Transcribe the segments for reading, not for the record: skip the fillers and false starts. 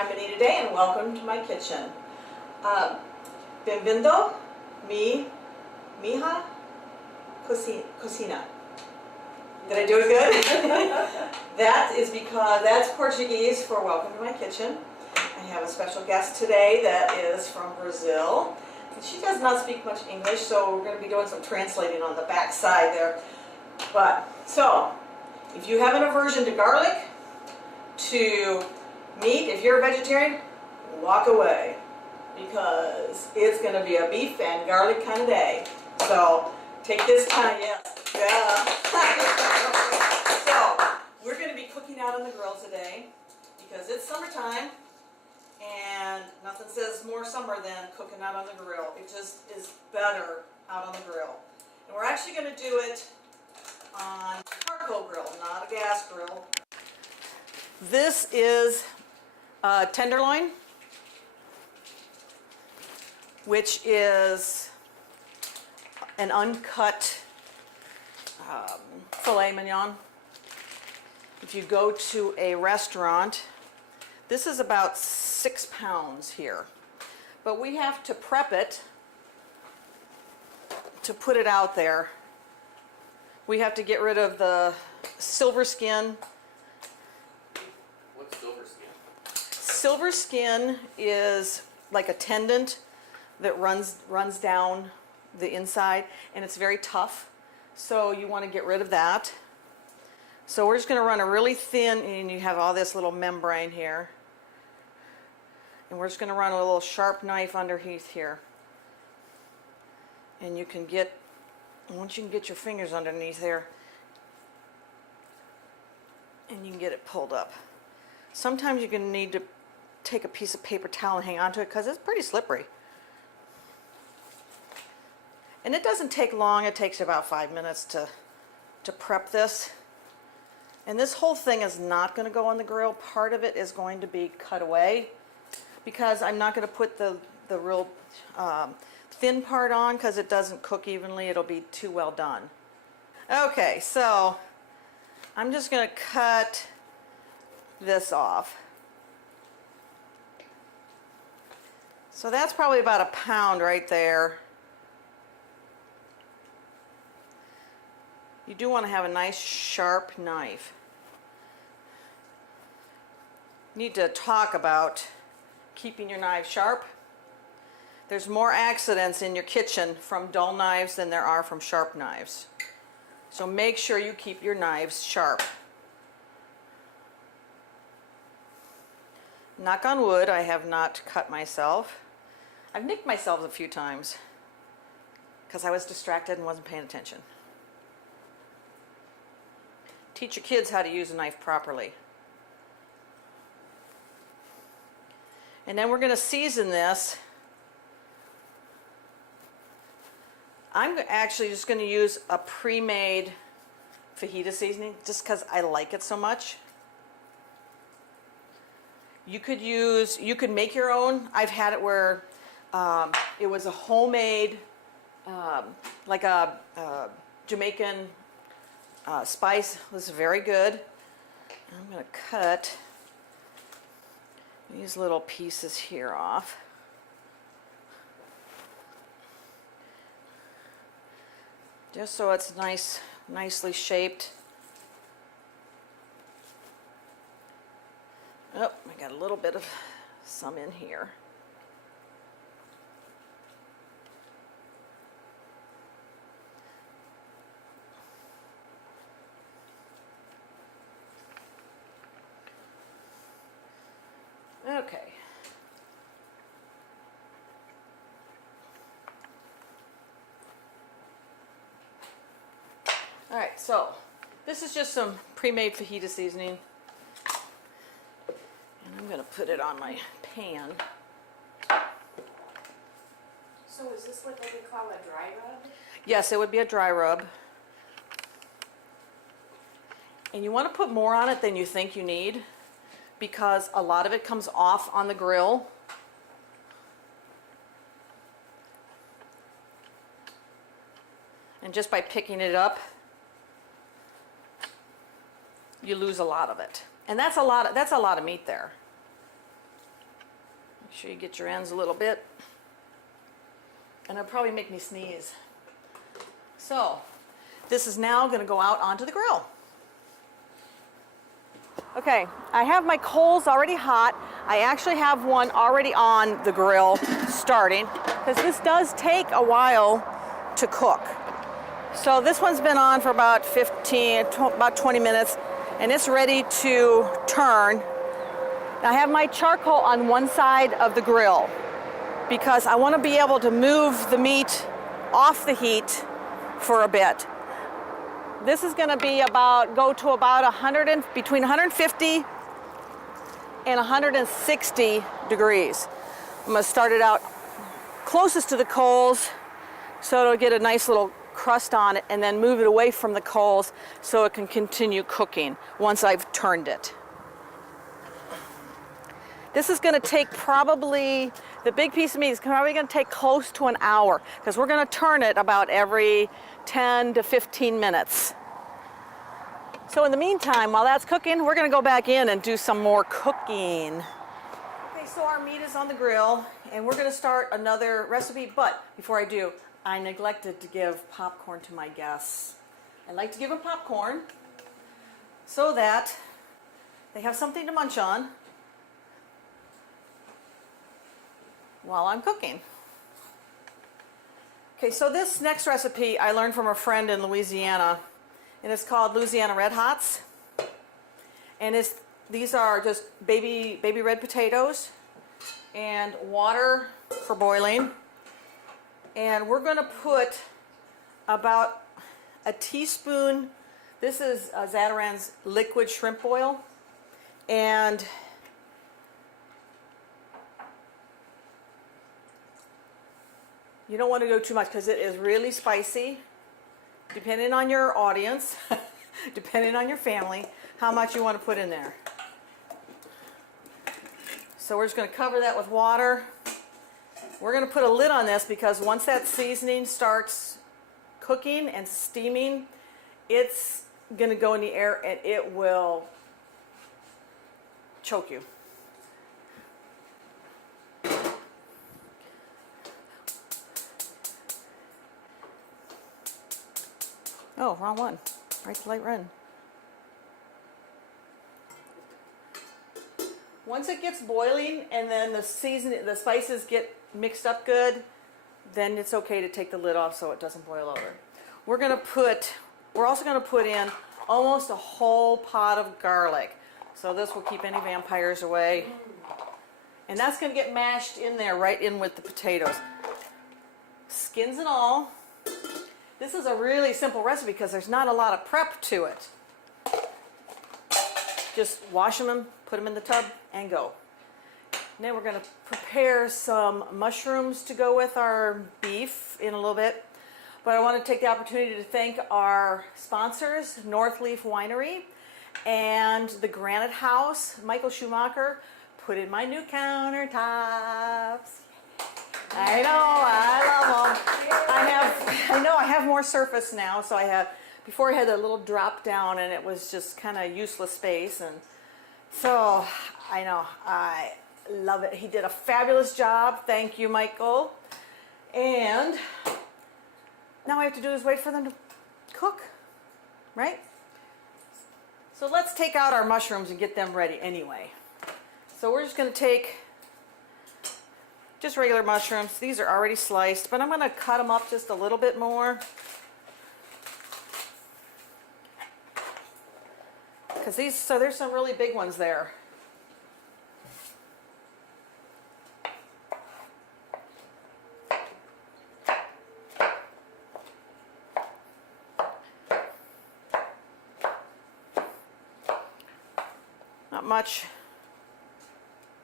I'm Anita Day and welcome to my kitchen. Benvindo, mija, cocina. Did I do it good? That is because that's Portuguese for welcome to my kitchen. I have a special guest today that is from Brazil. And she does not speak much English, so we're going to be doing some translating on the back side there. So, if you have an aversion to garlic, to meat, if you're a vegetarian, walk away, because it's going to be a beef and garlic kind of day. So take this time, yeah. So we're going to be cooking out on the grill today because it's summertime, and nothing says more summer than cooking out on the grill. It just is better out on the grill. And we're actually going to do it on a charcoal grill, not a gas grill. This is tenderloin, which is an uncut filet mignon. If you go to a restaurant, this is about 6 pounds here. But we have to prep it to put it out there. We have to get rid of the silver skin. What's silver skin? Silver skin is like a tendon that runs down the inside, and it's very tough. So you want to get rid of that. So we're just going to run a really thin, and you have all this little membrane here. And we're just going to run a little sharp knife underneath here. And you can get, once you can get your fingers underneath there, and you can get it pulled up. Sometimes you're going to need to take a piece of paper towel and hang onto it because it's pretty slippery. And it doesn't take long. It takes about 5 minutes to prep this. And this whole thing is not going to go on the grill. Part of it is going to be cut away because I'm not going to put the real thin part on because it doesn't cook evenly. It'll be too well done. Okay, so I'm just going to cut this off. So that's probably about 1 pound right there. You do want to have a nice sharp knife. You need to talk about keeping your knife sharp. There's more accidents in your kitchen from dull knives than there are from sharp knives. So make sure you keep your knives sharp. Knock on wood, I have not cut myself. I've nicked myself a few times because I was distracted and wasn't paying attention. Teach your kids how to use a knife properly. And then we're going to season this. I'm actually just going to use a pre-made fajita seasoning just because I like it so much. You could make your own. I've had it where it was a homemade, like a Jamaican spice. It was very good. I'm going to cut these little pieces here off. Just so it's nicely shaped. Oh, I got a little bit of some in here. Okay. All right, so this is just some pre-made fajita seasoning. And I'm going to put it on my pan. So is this what they would call a dry rub? Yes, it would be a dry rub. And you want to put more on it than you think you need, because a lot of it comes off on the grill. And just by picking it up, you lose a lot of it. And that's a lot of meat there. Make sure you get your ends a little bit. And it'll probably make me sneeze. So, this is now going to go out onto the grill. Okay, I have my coals already hot. I actually have one already on the grill starting, because this does take a while to cook. So this one's been on for about 20 minutes, and it's ready to turn. Now I have my charcoal on one side of the grill because I want to be able to move the meat off the heat for a bit. This is going to be go to about between 150 and 160 degrees. I'm going to start it out closest to the coals so it'll get a nice little crust on it, and then move it away from the coals so it can continue cooking once I've turned it. This is going to take probably, the big piece of meat is probably going to take close to an hour, because we're going to turn it about every 10 to 15 minutes. So in the meantime, while that's cooking, we're going to go back in and do some more cooking. Okay, so our meat is on the grill, and we're going to start another recipe, but before I do, I neglected to give popcorn to my guests. I like to give them popcorn so that they have something to munch on while I'm cooking. Okay, so this next recipe I learned from a friend in Louisiana, and it's called Louisiana Red Hots. And these are just baby red potatoes and water for boiling. And we're going to put about a teaspoon, this is Zatarain's liquid shrimp oil, and you don't want to go too much because it is really spicy, depending on your audience, depending on your family, how much you want to put in there. So we're just going to cover that with water. We're going to put a lid on this because once that seasoning starts cooking and steaming, it's going to go in the air and it will choke you. Oh, wrong one. Right to light run. Once it gets boiling and then the spices get mixed up good, then it's okay to take the lid off so it doesn't boil over. We're also going to put in almost a whole pot of garlic. So this will keep any vampires away. And that's going to get mashed in there, right in with the potatoes. Skins and all. This is a really simple recipe because there's not a lot of prep to it. Just wash them, put them in the tub, and go. And then we're going to prepare some mushrooms to go with our beef in a little bit. But I want to take the opportunity to thank our sponsors, Northleaf Winery and the Granite House. Michael Schumacher put in my new countertops. I know, I love them. I have more surface now, so before I had that little drop down and it was just kind of useless space, and so I know, I love it. He did a fabulous job. Thank you, Michael. And now all I have to do is wait for them to cook, right? So let's take out our mushrooms and get them ready anyway. So we're just going to take just regular mushrooms. These are already sliced, but I'm going to cut them up just a little bit more. Because there's some really big ones there. Not much,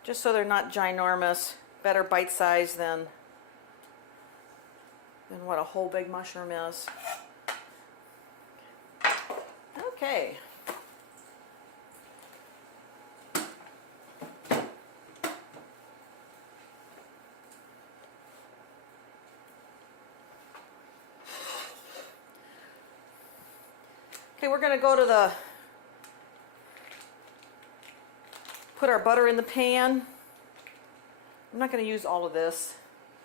just so they're not ginormous. Better bite size than what a whole big mushroom is. Okay. Okay, we're going to go to put our butter in the pan. I'm not going to use all of this.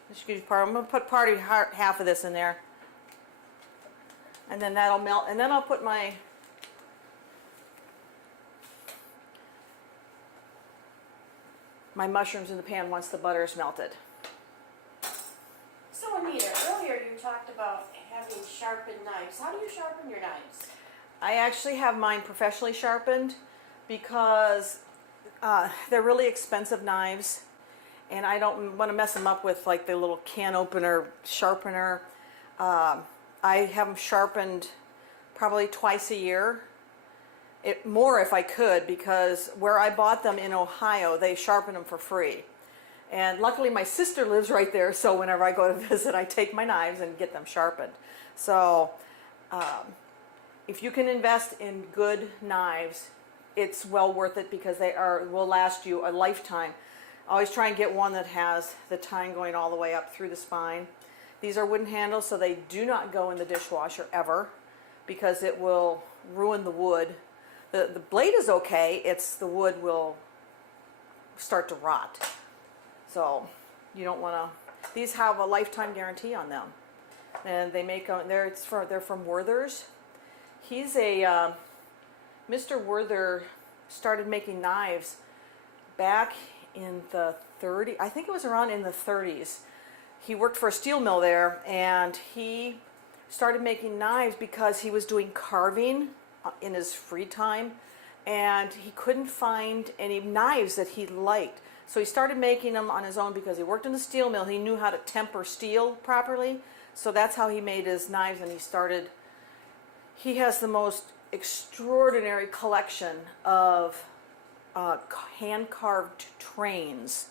I'm going to put half of this in there. And then that'll melt. And then I'll put my mushrooms in the pan once the butter is melted. So Anita, earlier you talked about having sharpened knives. How do you sharpen your knives? I actually have mine professionally sharpened because they're really expensive knives, and I don't want to mess them up with like the little can opener sharpener. I have them sharpened probably twice a year. More if I could, because where I bought them in Ohio, they sharpen them for free. And luckily my sister lives right there, so whenever I go to visit, I take my knives and get them sharpened. So if you can invest in good knives, it's well worth it because they will last you a lifetime. Always try and get one that has the tine going all the way up through the spine. These are wooden handles, so they do not go in the dishwasher ever because it will ruin the wood. The blade is okay, it's the wood will start to rot. So you don't want to. These have a lifetime guarantee on them, and they make them. They're from Werther's. He's a Mr. Werther started making knives back in the 30s. I think it was around in the 30s. He worked for a steel mill there, and he started making knives because he was doing carving in his free time, and he couldn't find any knives that he liked. So he started making them on his own because he worked in the steel mill. He knew how to temper steel properly. So that's how he made his knives, and he has the most extraordinary collection of hand-carved trains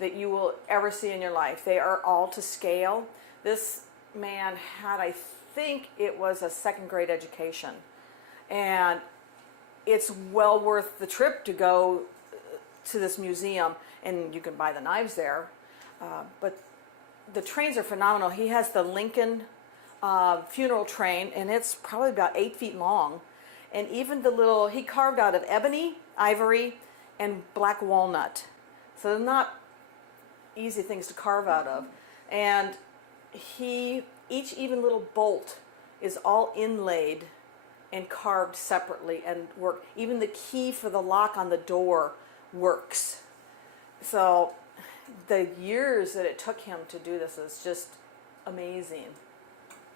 that you will ever see in your life. They are all to scale. This man had, I think it was a second-grade education. And it's well worth the trip to go to this museum, and you can buy the knives there. But the trains are phenomenal. He has the Lincoln funeral train, and it's probably about 8 feet long. And even he carved out of ebony, ivory, and black walnut. So they're not easy things to carve out of. And each even little bolt is all inlaid and carved separately and work. Even the key for the lock on the door works. So the years that it took him to do this is just amazing.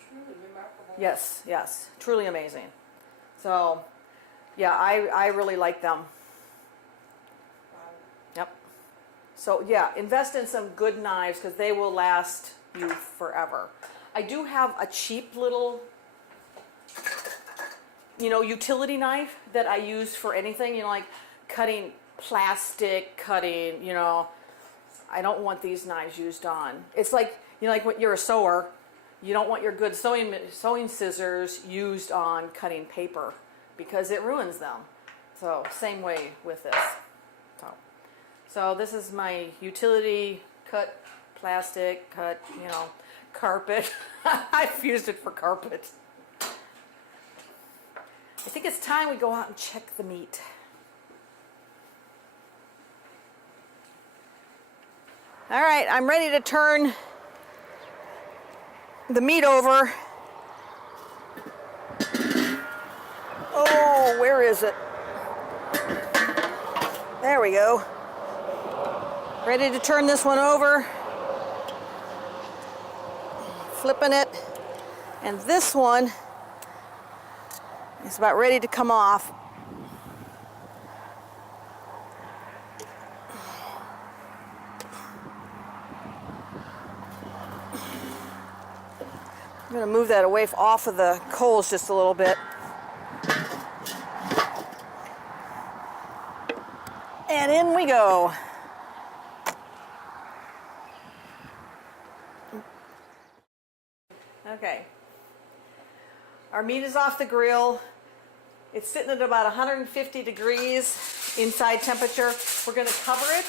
Truly remarkable. Yes, truly amazing. So yeah, I really like them. Wow. Yep. So yeah, invest in some good knives because they will last you forever. I do have a cheap little utility knife that I use for anything, like cutting plastic, I don't want these knives used on. It's like, like when you're a sewer, you don't want your good sewing scissors used on cutting paper because it ruins them. So same way with this. So this is my utility cut plastic, carpet. I've used it for carpet. I think it's time we go out and check the meat. All right, I'm ready to turn the meat over. Oh, where is it? There we go. Ready to turn this one over. Flipping it. And this one is about ready to come off. I'm going to move that away off of the coals just a little bit. And in we go. Okay. Our meat is off the grill. It's sitting at about 150 degrees inside temperature. We're going to cover it,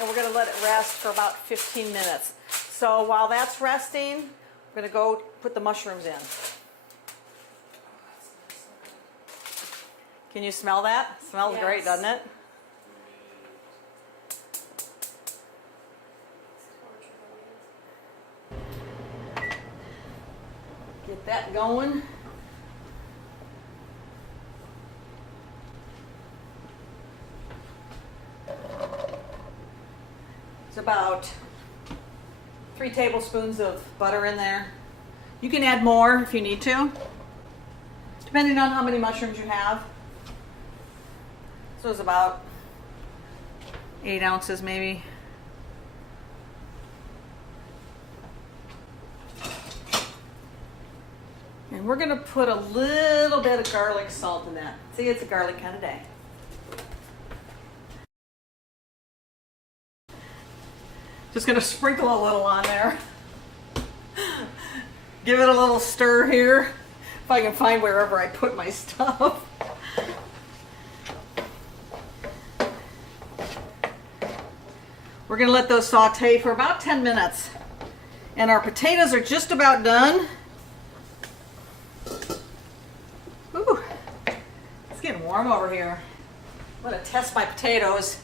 and we're going to let it rest for about 15 minutes. So while that's resting, we're going to go put the mushrooms in. Can you smell that? Smells Yes. great, doesn't it? Get that going. It's about 3 tablespoons of butter in there. You can add more if you need to, depending on how many mushrooms you have. So it's about 8 ounces maybe. And we're gonna put a little bit of garlic salt in that. See, it's a garlic kind of day. Just gonna sprinkle a little on there. Give it a little stir here. If I can find wherever I put my stuff. We're gonna let those saute for about 10 minutes. And our potatoes are just about done. Ooh, it's getting warm over here. I'm gonna test my potatoes.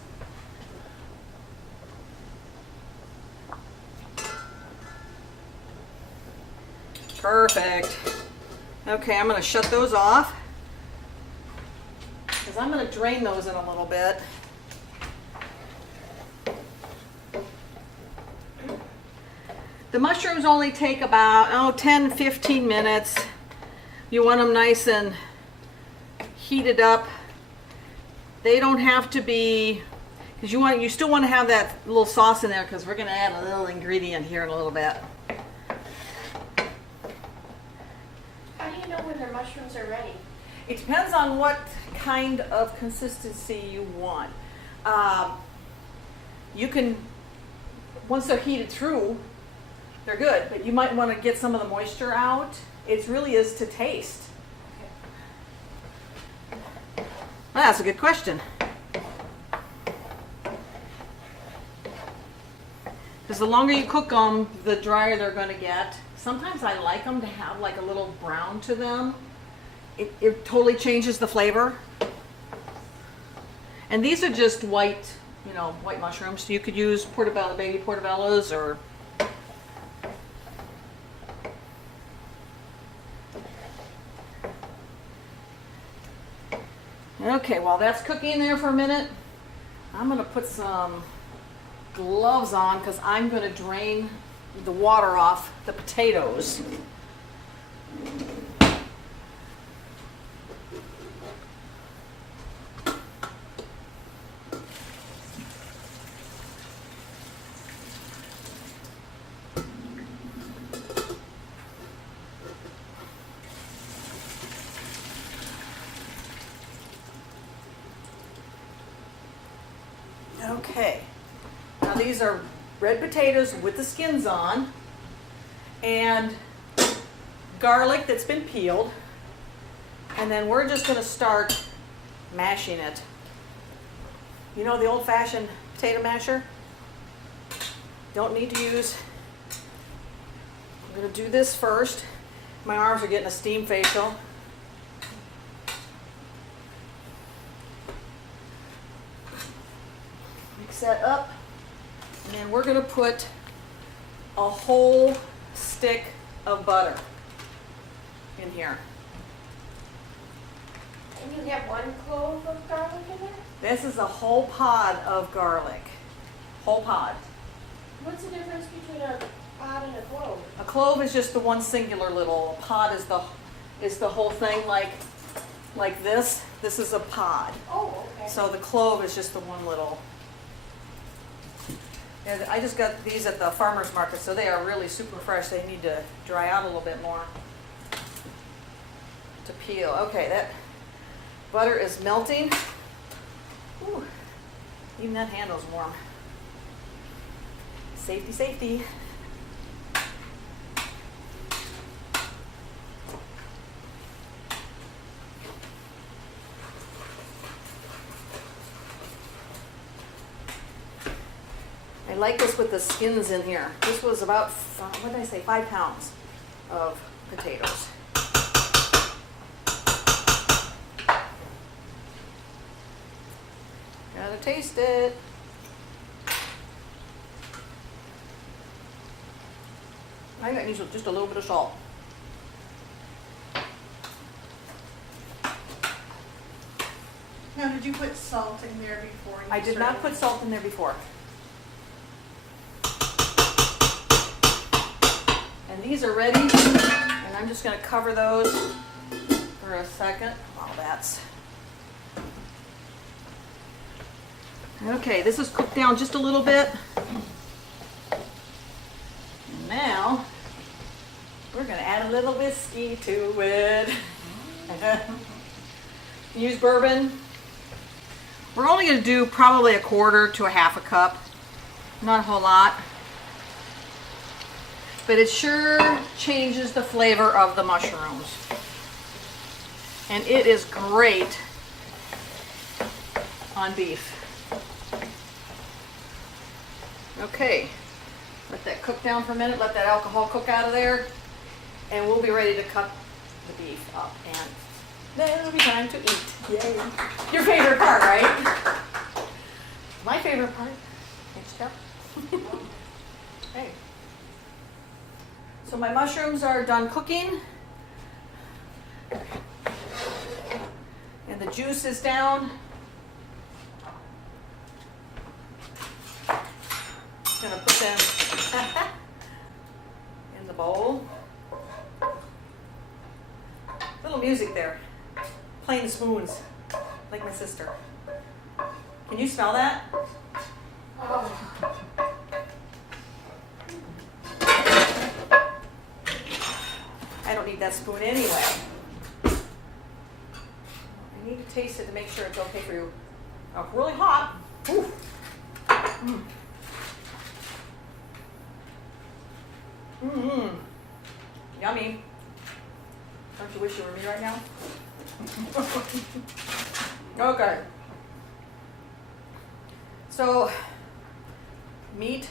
Perfect. Okay, I'm gonna shut those off because I'm gonna drain those in a little bit. The mushrooms only take about 10-15 minutes. You want them nice and heated up. They don't have to be, because you still want to have that little sauce in there, because we're going to add a little ingredient here in a little bit. How do you know when their mushrooms are ready? It depends on what kind of consistency you want. You can, once they're heated through, they're good, but you might want to get some of the moisture out. It really is to taste. Well, that's a good question. Because the longer you cook them, the drier they're going to get. Sometimes I like them to have like a little brown to them. It totally changes the flavor. And these are just white, white mushrooms. You could use portobello, baby portobellos, or okay, while that's cooking there for a minute, I'm going to put some gloves on because I'm going to drain the water off the potatoes. Okay, now these are red potatoes with the skins on and garlic that's been peeled, and then we're just going to start mashing it. You know the old-fashioned potato masher? Don't need to use. I'm going to do this first. My arms are getting a steam facial. That up, and then we're going to put a whole stick of butter in here. And you have 1 clove of garlic in there? This is a whole pod of garlic. Whole pod. What's the difference between a pod and a clove? A clove is just the one singular little. A pod is the whole thing, like this. This is a pod. Oh, okay. So the clove is just the one little. And I just got these at the farmer's market, so they are really super fresh. They need to dry out a little bit more to peel. Okay, that butter is melting. Ooh, even that handle's warm. Safety, safety. I like this with the skins in here. This was about, what did I say, 5 pounds of potatoes. Gotta taste it. I got used with just a little bit of salt. Now, did you put salt in there before? I did not put salt in there before. And these are ready, and I'm just going to cover those for a second while that's... Okay, this is cooked down just a little bit. Now, we're going to add a little whiskey to it. Use bourbon. We're only going to do probably 1/4 to 1/2 cup. Not a whole lot. But it sure changes the flavor of the mushrooms. And it is great on beef. Okay, let that cook down for a minute, let that alcohol cook out of there, and we'll be ready to cut the beef up, and then it'll be time to eat. Yay. Your favorite part, right? My favorite part. Thanks, Jeff. Hey. So my mushrooms are done cooking, and the juice is down. Gonna put them in the bowl. Little music there, playing the spoons, like my sister. Can you smell that? Oh. I don't need that spoon anyway. I need to taste it to make sure it's okay for you. Oh, really hot. Ooh. Mm. Mmm. Yummy. Don't you wish you were me right now? Okay. So, meat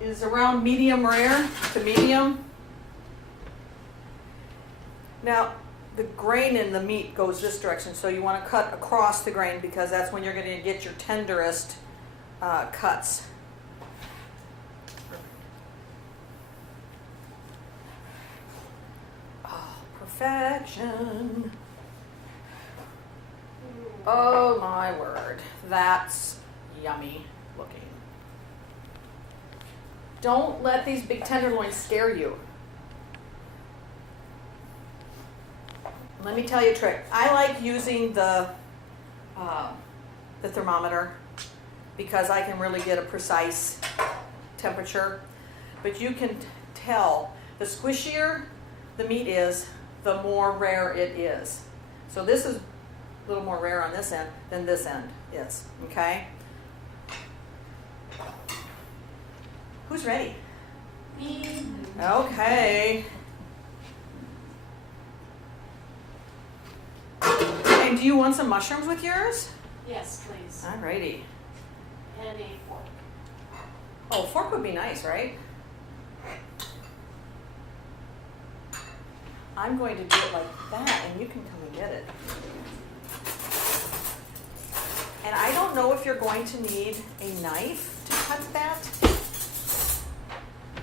is around medium rare to medium. Now, the grain in the meat goes this direction, so you want to cut across the grain because that's when you're going to get your tenderest cuts. Perfection. Oh my word, that's yummy looking. Don't let these big tenderloins scare you. Let me tell you a trick. I like using the thermometer because I can really get a precise temperature. But you can tell the squishier the meat is, the more rare it is. So this is a little more rare on this end than this end is, okay? Who's ready? Me. Okay. And do you want some mushrooms with yours? Yes, please. Alrighty. And a fork. Oh, a fork would be nice, right? I'm going to do it like that, and you can come and get it. And I don't know if you're going to need a knife to cut that,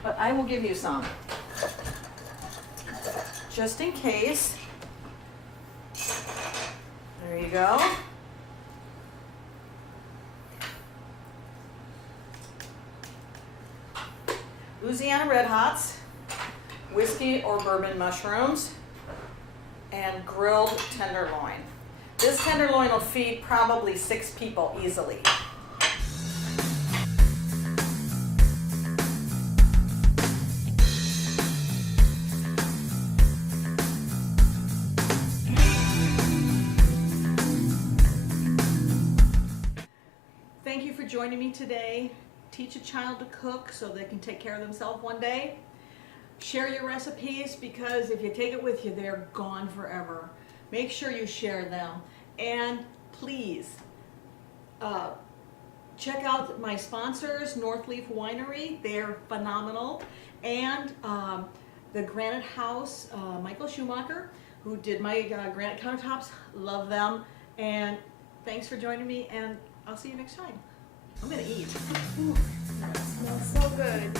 but I will give you some. Just in case. There you go. Louisiana Red Hots, whiskey or bourbon mushrooms, and grilled tenderloin. This tenderloin will feed probably 6 people easily. Thank you for joining me today. Teach a child to cook so they can take care of themselves one day. Share your recipes because if you take it with you, they're gone forever. Make sure you share them. And please, check out my sponsors, Northleaf Winery. They're phenomenal. And the Granite House, Michael Schumacher, who did my granite countertops. Love them. And thanks for joining me, and I'll see you next time. I'm gonna eat. Ooh, that smells so good.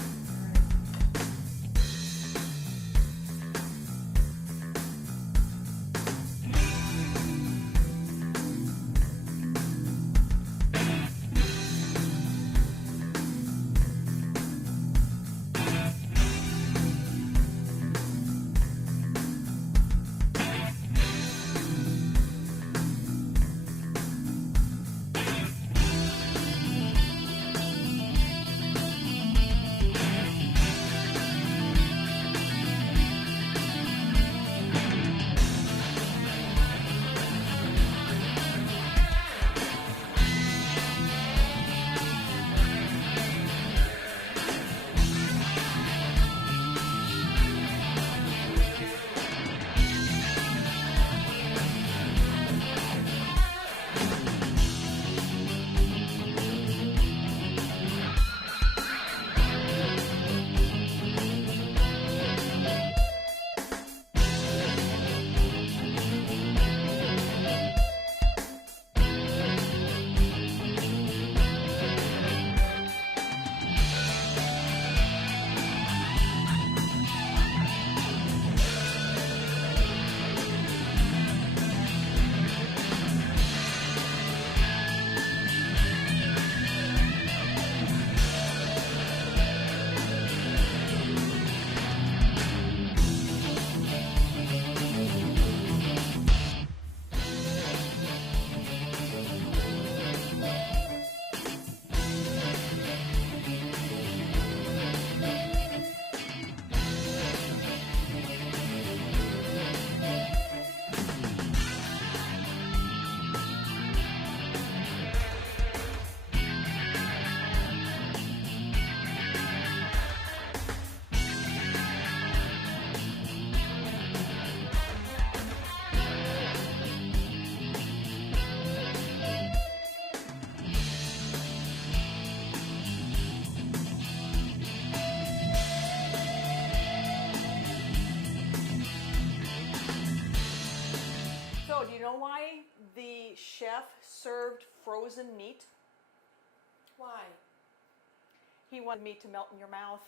know why the chef served frozen meat? Why? He wanted meat to melt in your mouth.